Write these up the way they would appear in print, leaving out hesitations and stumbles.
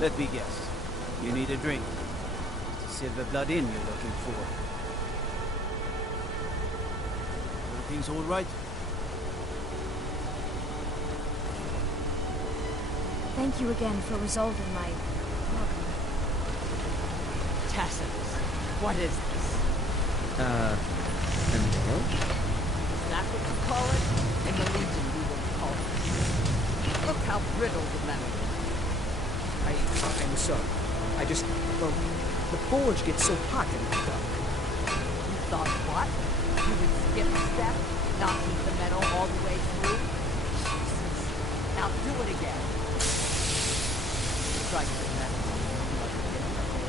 Let me guess. You need a drink. It's the Silver Blood Inn you're looking for. Everything's all right? Thank you again for resolving my problem. Tacitus, what is this? An approach? Is that what you call it? In the Legion we will call it. Look how brittle the metal is. I'm sorry. Well, the forge gets so hot in the dark. You thought what? You would skip a step, not keep the metal all the way through? Jesus. Now do it again. Strike the metal.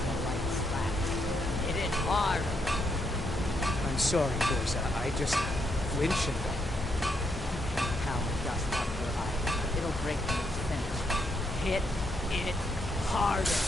The right slap. Hit it hard. I'm sorry, Gorza. I just flinch and Pound the dust out of your eye. It'll break when it's finished. Hit it harder.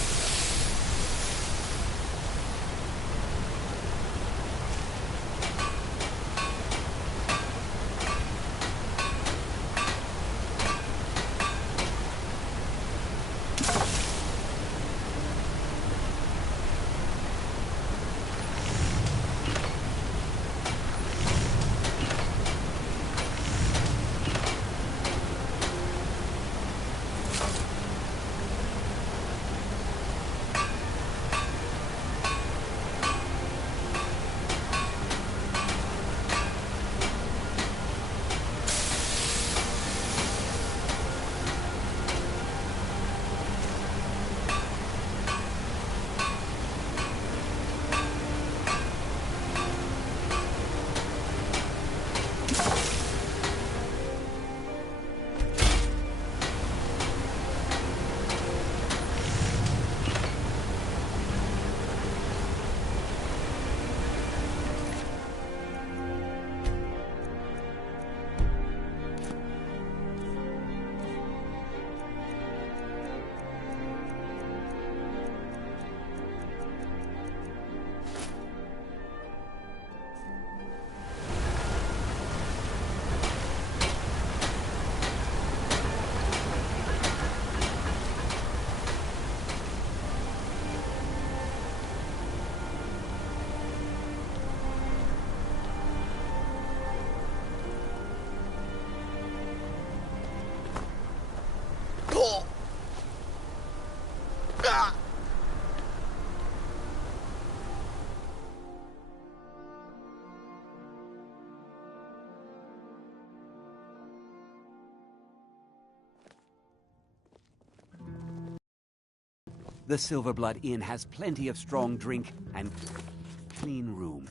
The Silver Blood Inn has plenty of strong drink and clean room.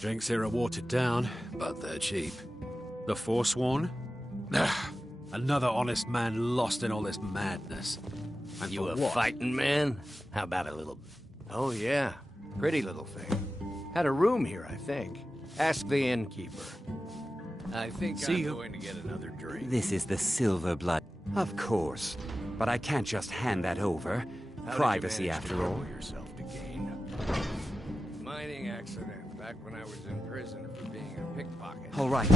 Drinks here are watered down, but they're cheap. The Forsworn? Another honest man lost in all this madness. And You for a what? fighting man? How about a little... Oh, yeah. Pretty little thing. Had a room here, I think. Ask the innkeeper. I think I'm going to get another drink. This is the Silver Blood. Of course. But I can't just hand that over. Privacy, after all. Yourself to gain. Mining accident back when I was in prison for being a pickpocket. All right.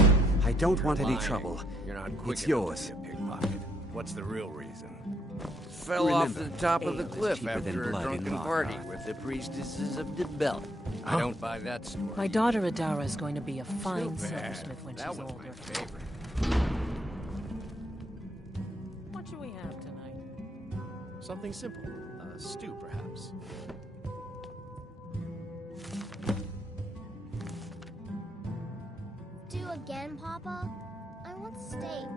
I don't want any Lying. trouble. You're not quick It's enough yours. to be a pickpocket. What's the real reason? Fell Remember, off the top of the ale is cliff cheaper than after a blood in drunken Lockheart. party with the priestesses of the belt. I don't buy that story. My daughter Adara is going to be a fine Too bad. silversmith when That she's was older. my favorite. What should we have tonight? Something simple. A stew, perhaps. Do again, Papa? I want steak.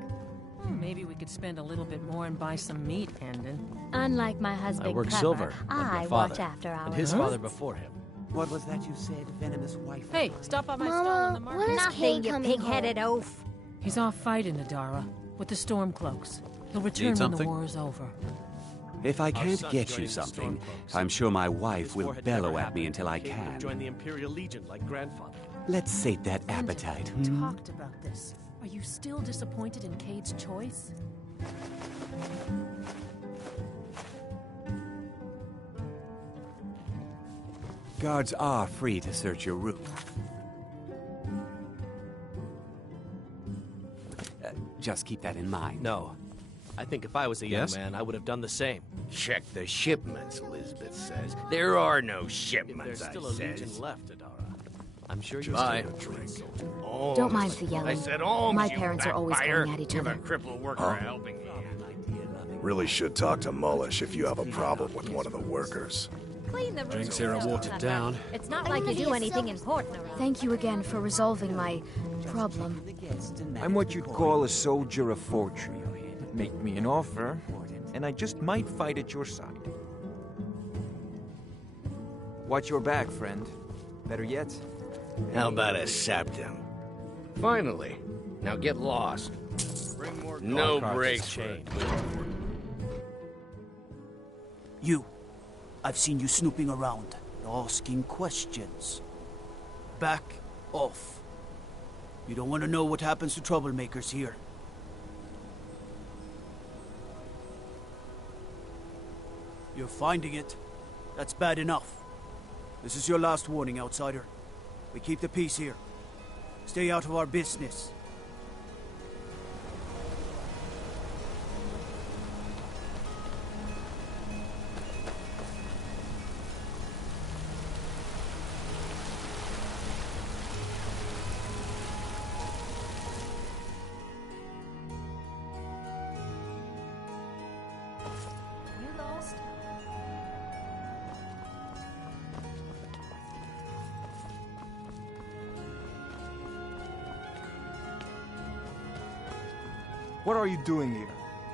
Maybe we could spend a little bit more and buy some meat, Hendon. Unlike my husband, I work Clever, silver, like my I father, watch after our and his father before him. What was that you said, venomous wife? Hey, stop by my stall in the Mama, market. when is Nothing, Kate you coming pig-headed home? oaf. He's off fighting Adara with the Stormcloaks. He'll return Need when the something? war is over. If I Our can't son get joining you the something, Stormcloaks. I'm sure my His wife will war had bellow never at me happened. until I Kate would can. join the Imperial Legion like grandfather. Let's sate that appetite. We talked about this. Are you still disappointed in Cade's choice? Guards are free to search your room. Just keep that in mind. No. I think if I was a young Yes? man, I would have done the same. Check the shipments, Elizabeth says. There are no If shipments, there's still a legion left, Adara, I'm sure you Bye. still drink. Don't mind the yelling. I said alms, My you parents are always backbiter. going at each Give other. a crippled worker a helping hand. Really should talk to Mullish if you have a problem with one of the workers. Drinks here are watered down. It's not like you do anything important around. Thank you again for resolving my problem. I'm what you'd call a soldier of fortune. Make me an offer, and I just might fight at your side. Watch your back, friend. Better yet, How about a septum? Finally. Now get lost. No breaks. Chain. You. I've seen you snooping around, asking questions. Back off. You don't want to know what happens to troublemakers here. You're finding it. That's bad enough. This is your last warning, outsider. We keep the peace here. Stay out of our business. You lost? what are you doing here?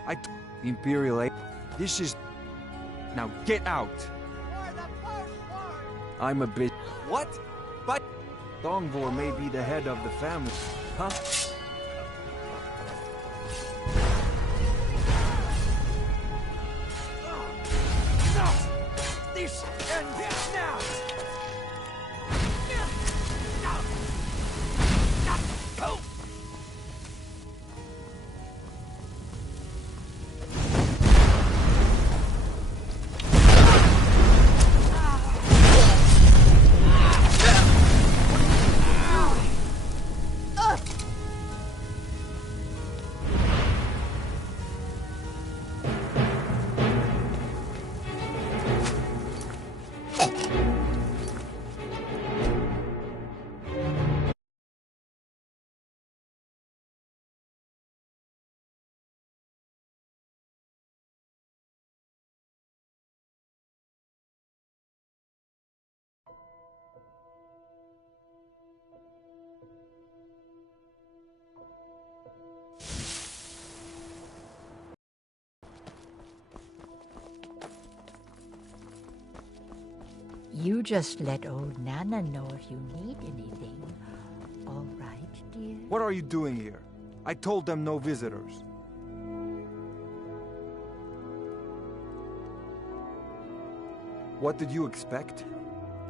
The Imperial A. This is. Now get out! I'm a bit. What? But. Dongvor may be the head of the family. Huh? This ends now! You just let old Nana know if you need anything. All right, dear? What are you doing here? I told them no visitors. What did you expect?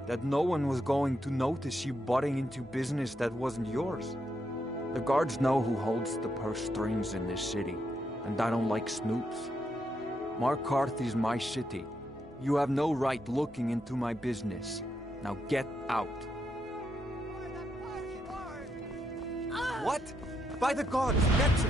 That no one was going to notice you butting into business that wasn't yours? The guards know who holds the purse strings in this city, and I don't like snoops. Markarth is my city. You have no right looking into my business. Now get out. What? By the gods, that's it!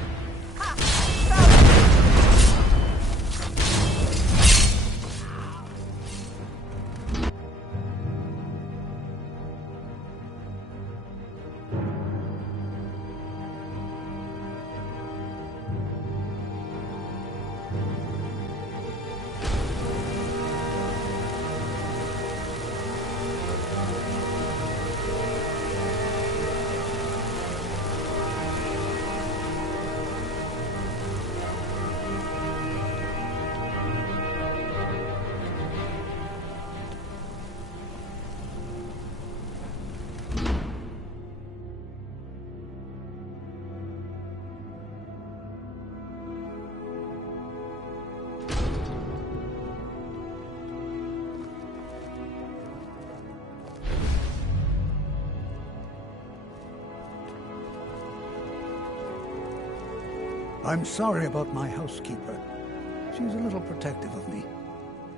I'm sorry about my housekeeper. She's a little protective of me.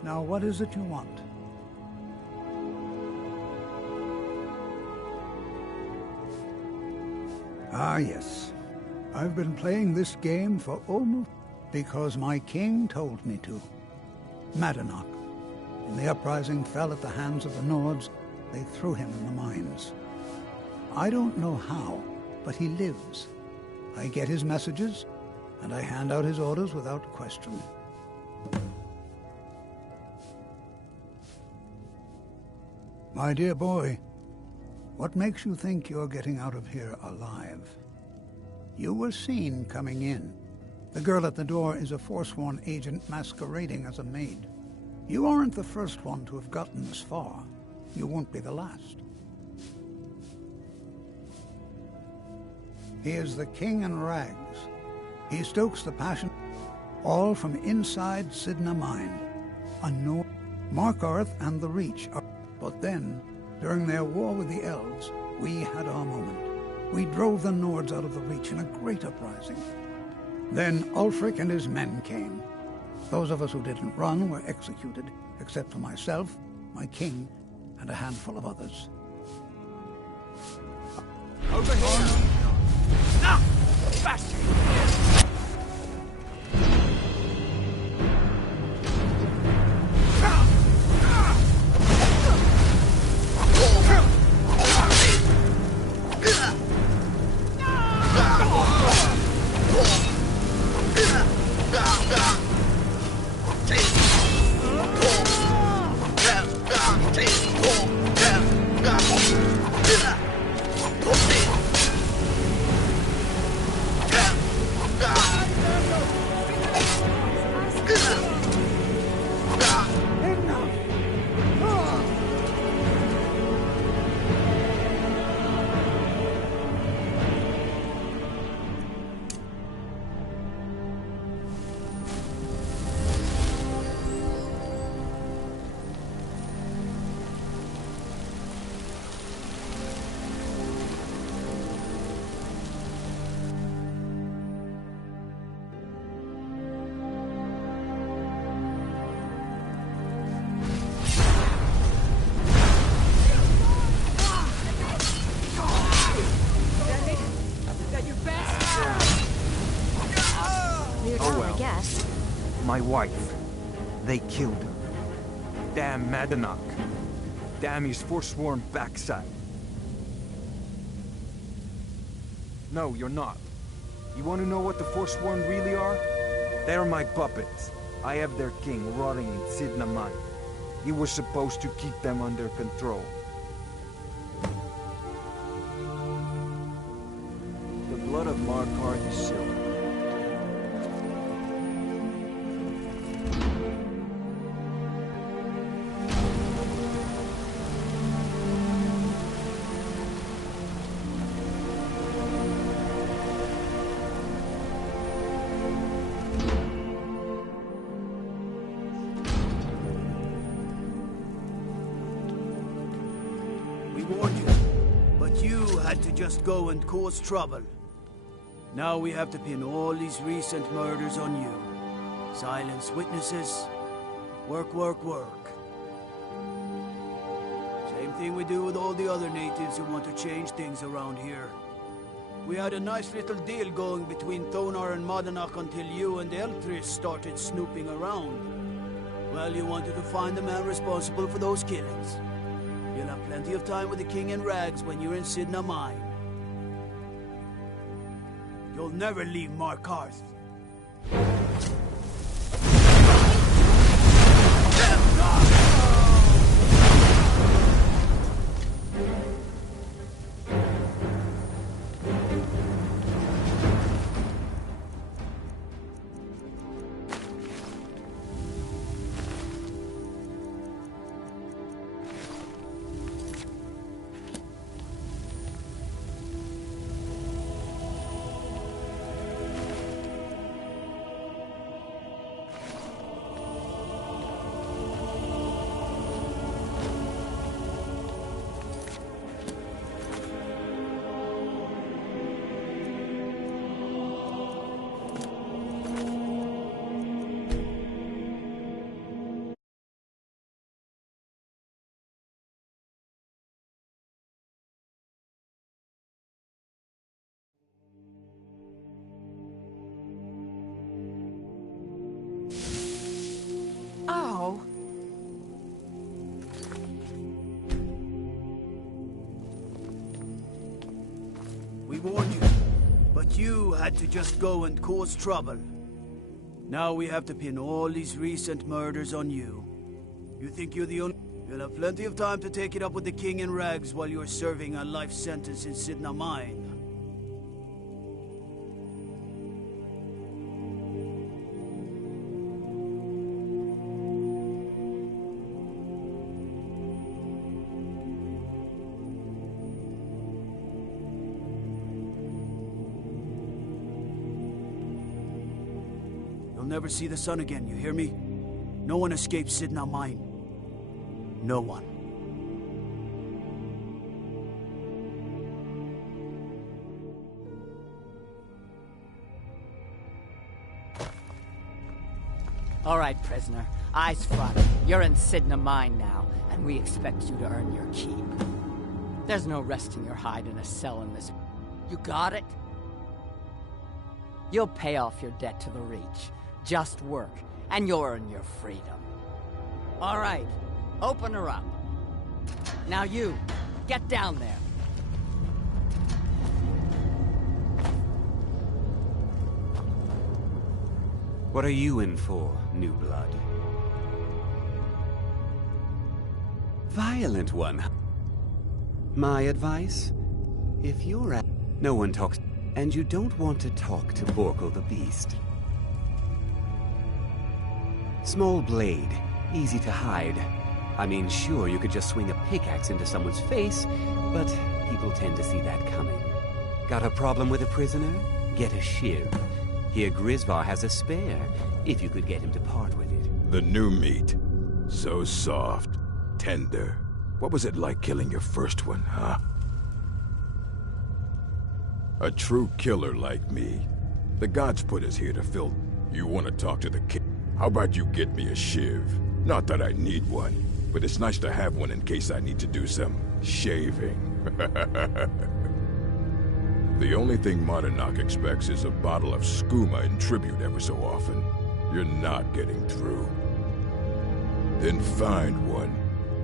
Now, what is it you want? Ah, yes. I've been playing this game for almost... because my king told me to. Madanach. When the uprising fell at the hands of the Nords, they threw him in the mines. I don't know how, but he lives. I get his messages, and I hand out his orders without question. My dear boy, what makes you think you're getting out of here alive? You were seen coming in. The girl at the door is a Forsworn agent masquerading as a maid. You aren't the first one to have gotten this far. You won't be the last. He is the king in rags. He stokes the passion, all from inside Sidna Mine. Markarth and the Reach are... But then, during their war with the Elves, we had our moment. We drove the Nords out of the Reach in a great uprising. Then Ulfric and his men came. Those of us who didn't run were executed, except for myself, my king, and a handful of others. Over here! Now! Faster! My wife. They killed her. Damn Madanach. Damn his forsworn backside. No, you're not. You want to know what the Forsworn really are? They're my puppets. I have their king rotting in Sidna Mine. He was supposed to keep them under control. The blood of Markarth is silver. Just go and cause trouble. Now we have to pin all these recent murders on you. Silence witnesses. Work, work, work. Same thing we do with all the other natives who want to change things around here. We had a nice little deal going between Thonar and Madanach until you and Elthris started snooping around. Well, you wanted to find the man responsible for those killings. You'll have plenty of time with the king in rags when you're in Sidna Mine. You'll never leave Markarth. We warned you, but you had to just go and cause trouble. Now we have to pin all these recent murders on you. You think you're the only... You'll have plenty of time to take it up with the king in rags while you're serving a life sentence in Sidna Mine. You'll never see the sun again, you hear me? No one escapes Sidna Mine. No one. All right, prisoner. Eyes front. You're in Sidna Mine now, and we expect you to earn your keep. There's no resting your hide in a cell in this... You got it? You'll pay off your debt to the Reach. Just work, and you'll earn your freedom. All right. Open her up. Now you, get down there. What are you in for, new blood? Violent one. My advice? If you're at... No one talks... And you don't want to talk to Borkle the Beast. Small blade, easy to hide. I mean, sure, you could just swing a pickaxe into someone's face, but people tend to see that coming. Got a problem with a prisoner? Get a shiv. Here Grisvar has a spare, if you could get him to part with it. The new meat. So soft, tender. What was it like killing your first one, huh? A true killer like me. The gods put us here to fill... You want to talk to the king? How about you get me a shiv? Not that I need one, but it's nice to have one in case I need to do some shaving. The only thing Monadnock expects is a bottle of skooma in tribute ever so often. You're not getting through. Then find one.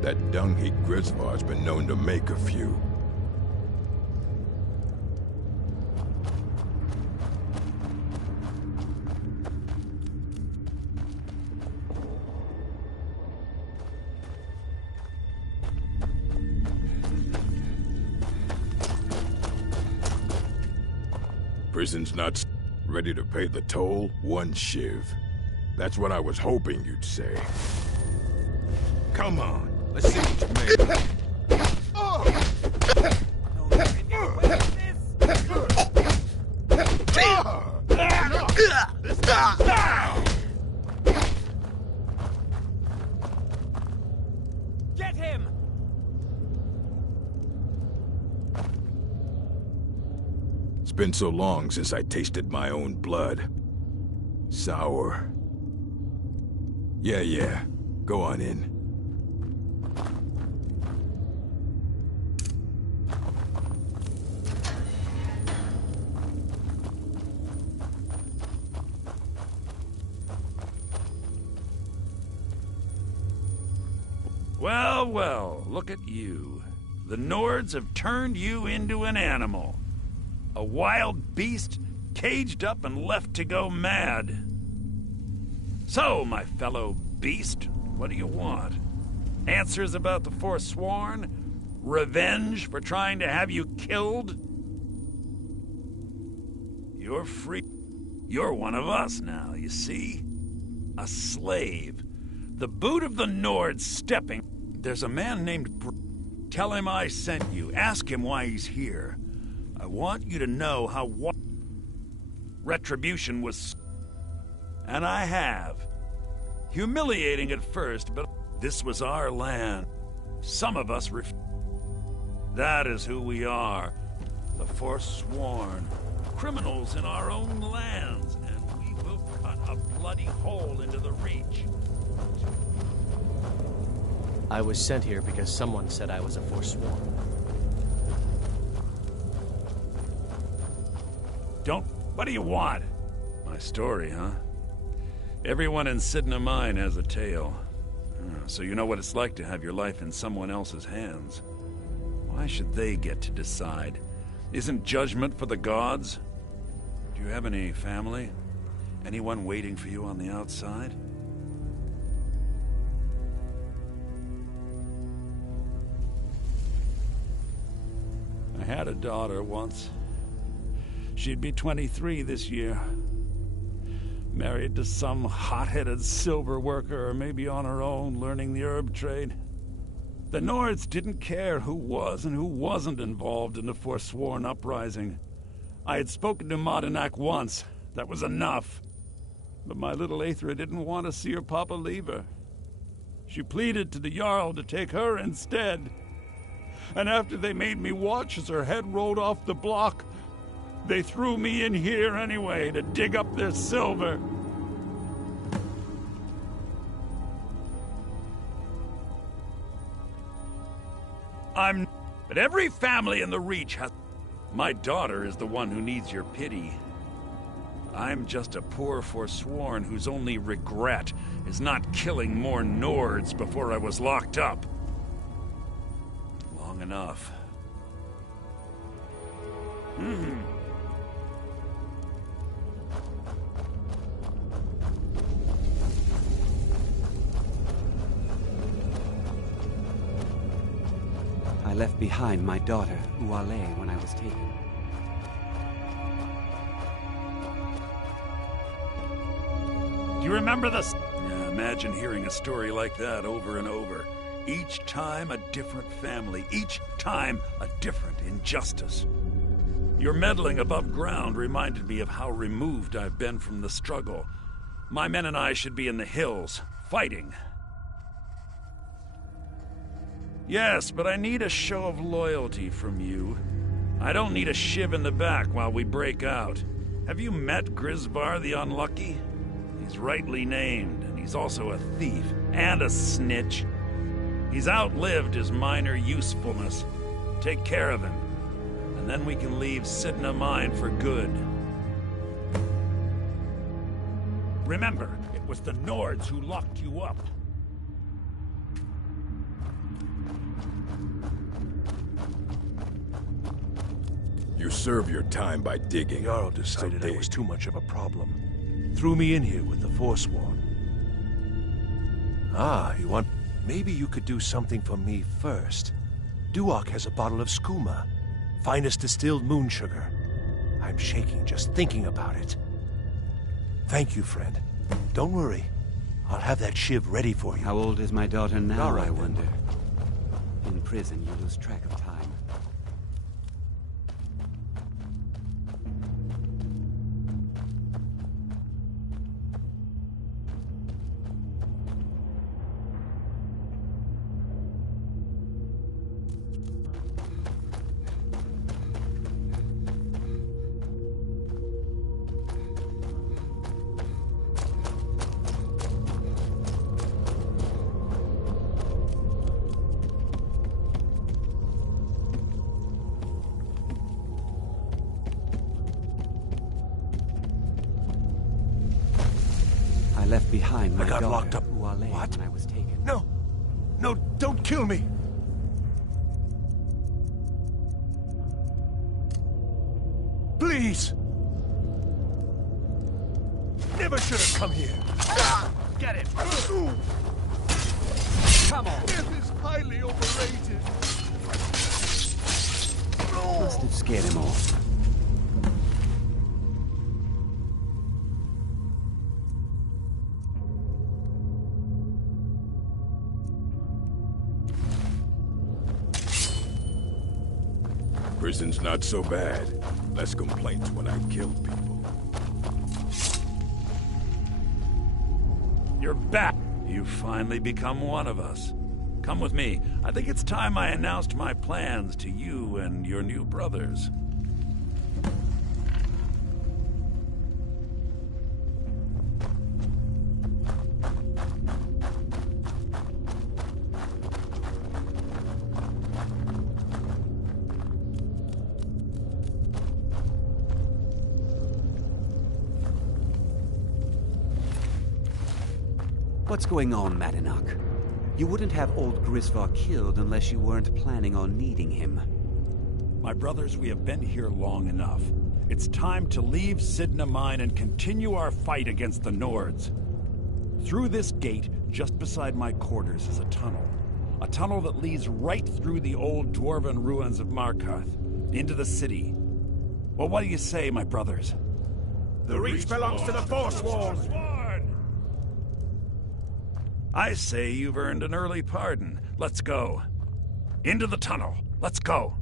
That dung-heap Grisvar's been known to make a few. Prison's not ready to pay the toll? One shiv. That's what I was hoping you'd say. Come on, let's see what you made. Get him! It's been so long since I tasted my own blood. Sour. Yeah. Go on in. Well, look at you. The Nords have turned you into an animal. A wild beast, caged up and left to go mad. So, my fellow beast, what do you want? Answers about the Forsworn? Revenge for trying to have you killed? You're free. You're one of us now, you see? A slave. The boot of the Nords stepping. There's a man named Tell him I sent you. Ask him why he's here. I want you to know how retribution was... And I have. Humiliating at first, but this was our land. Some of us That is who we are. The Forsworn. Criminals in our own lands. And we will cut a bloody hole into the Reach. I was sent here because someone said I was a Forsworn. What do you want? My story, huh? Everyone in Sidna Mine has a tale. So you know what it's like to have your life in someone else's hands. Why should they get to decide? Isn't judgment for the gods? Do you have any family? Anyone waiting for you on the outside? I had a daughter once. She'd be 23 this year. Married to some hot-headed silver worker, or maybe on her own, learning the herb trade. The Nords didn't care who was and who wasn't involved in the Forsworn uprising. I had spoken to Madanak once. That was enough. But my little Aethra didn't want to see her papa leave her. She pleaded to the Jarl to take her instead. And after they made me watch as her head rolled off the block, they threw me in here anyway to dig up their silver. But every family in the Reach has... My daughter is the one who needs your pity. I'm just a poor Forsworn whose only regret is not killing more Nords before I was locked up. Long enough. I left behind my daughter, Uale, when I was taken. Do you remember this? Yeah, imagine hearing a story like that over and over. Each time a different family, each time a different injustice. Your meddling above ground reminded me of how removed I've been from the struggle. My men and I should be in the hills, fighting. Yes, but I need a show of loyalty from you. I don't need a shiv in the back while we break out. Have you met Grisbar the Unlucky? He's rightly named, and he's also a thief and a snitch. He's outlived his minor usefulness. Take care of him, and then we can leave Sidna Mine for good. Remember, it was the Nords who locked you up. You serve your time by digging. Jarl decided I was too much of a problem. Threw me in here with the Forsworn. Ah, you want... Maybe you could do something for me first. Duak has a bottle of skooma. Finest distilled moon sugar. I'm shaking just thinking about it. Thank you, friend. Don't worry. I'll have that shiv ready for you. How old is my daughter now, All right, I wonder? In prison, you lose track of time. Left behind my I got daughter, locked up. Uale, What? when I was taken. No! No, don't kill me! Please! Never should have come here. Get it! Come on! Death is highly overrated. Must have scared him off. Prison's not so bad. Less complaints when I killed people. You're back! You've finally become one of us. Come with me. I think it's time I announced my plans to you and your new brothers. What's going on, Madanak? You wouldn't have old Grisvar killed unless you weren't planning on needing him. My brothers, we have been here long enough. It's time to leave Sidna Mine and continue our fight against the Nords. Through this gate, just beside my quarters, is a tunnel. A tunnel that leads right through the old dwarven ruins of Markarth, into the city. Well, what do you say, my brothers? The Reach belongs to the Forsworn! I say you've earned an early pardon. Let's go. Into the tunnel. Let's go.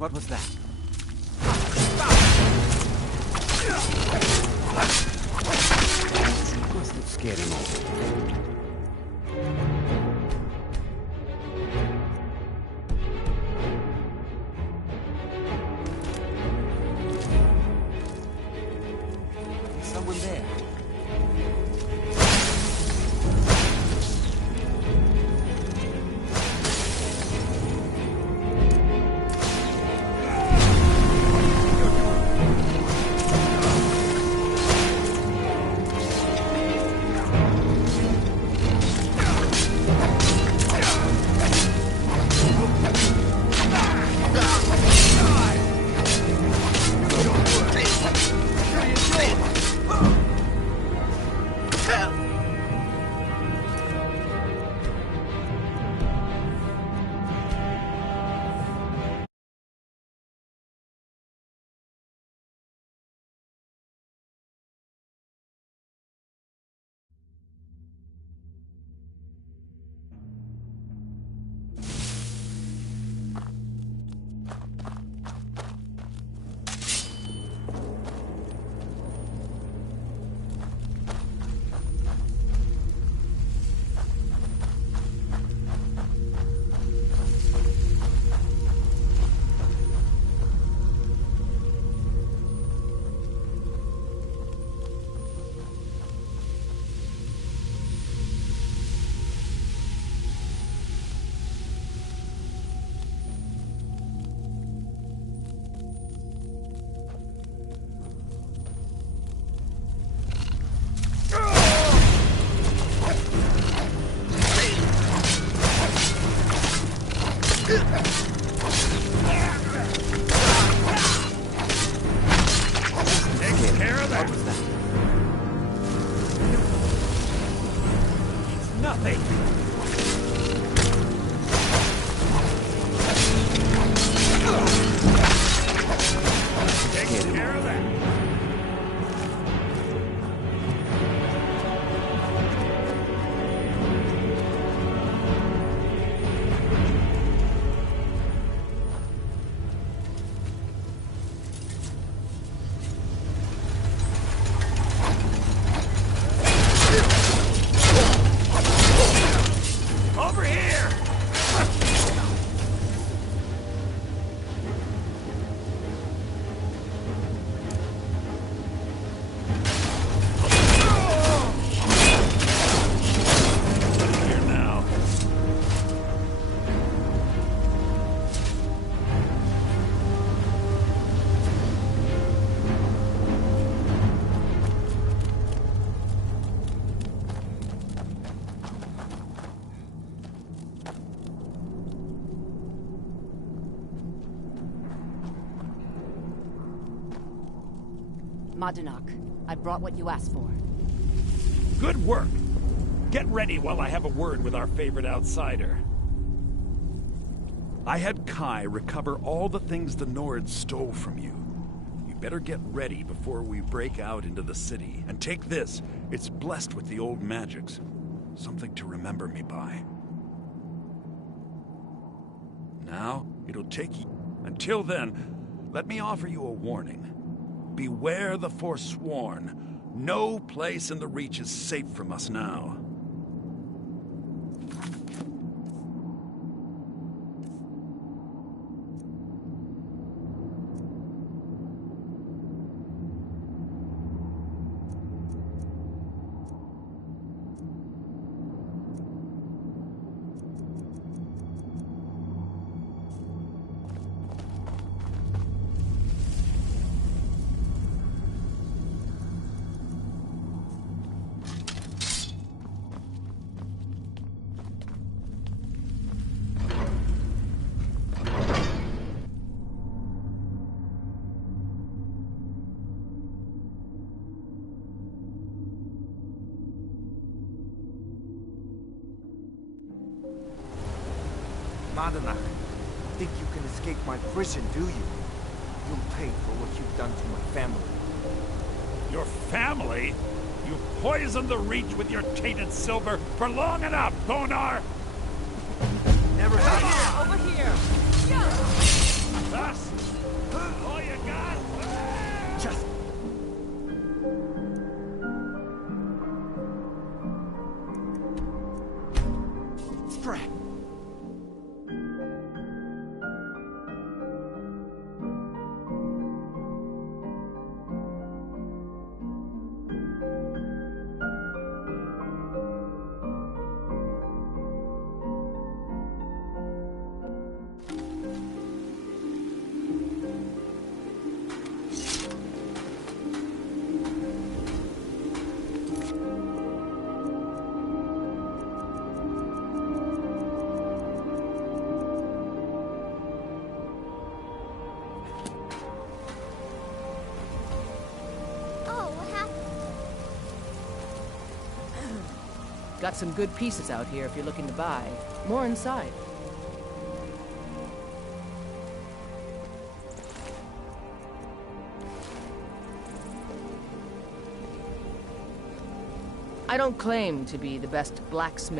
What was that? Must have scared him off. Someone there. Madanach, I brought what you asked for. Good work. Get ready while I have a word with our favorite outsider. I had Kai recover all the things the Nords stole from you. You better get ready before we break out into the city. And take this. It's blessed with the old magics. Something to remember me by. Now, it'll take you. Until then, let me offer you a warning. Beware the Forsworn. No place in the Reach is safe from us now. Madanach, think you can escape my prison, do you? You'll pay for what you've done to my family. Your family? You poisoned the Reach with your tainted silver for long enough, Thonar! Never had Over here! Thus, all you got? Just... Spread. Got some good pieces out here if you're looking to buy. More inside. I don't claim to be the best blacksmith